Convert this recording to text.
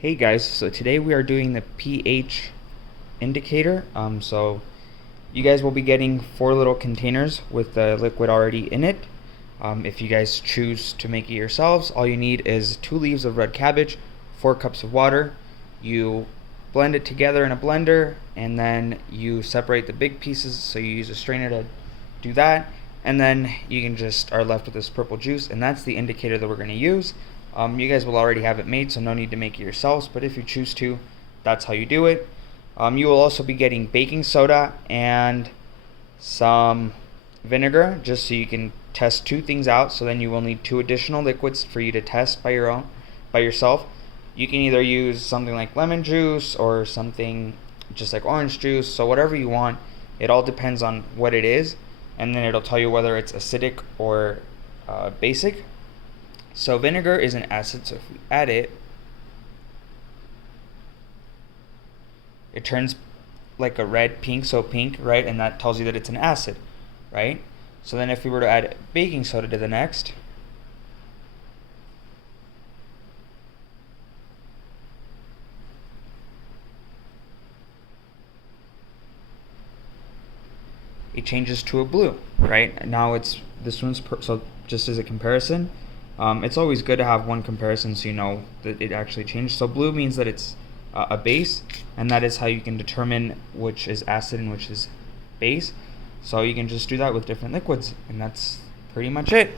Hey guys, so today we are doing the pH indicator. So you guys will be getting 4 little containers with the liquid already in it. If you guys choose to make it yourselves, all you need is 2 leaves of red cabbage, 4 cups of water. You blend it together in a blender, and then you separate the big pieces, so you use a strainer to do that, and then you can just are left with this purple juice, and that's the indicator that we're going to use. You guys will already have it made, so no need to make it yourselves, but if you choose to, that's how you do it. You will also be getting baking soda and some vinegar, just so you can test 2 things out. So then you will need 2 additional liquids for you to test by yourself. You can either use something like lemon juice or something just like orange juice, so whatever you want. It all depends on what it is, and then it'll tell you whether it's acidic or basic. So vinegar is an acid, so if we add it, it turns like a red pink, so pink, right? And that tells you that it's an acid, right? So then if we were to add baking soda to the next, it changes to a blue, right? And now it's this one's so just as a comparison, it's always good to have one comparison so you know that it actually changed. So blue means that it's a base, and that is how you can determine which is acid and which is base. So you can just do that with different liquids, and that's pretty much it.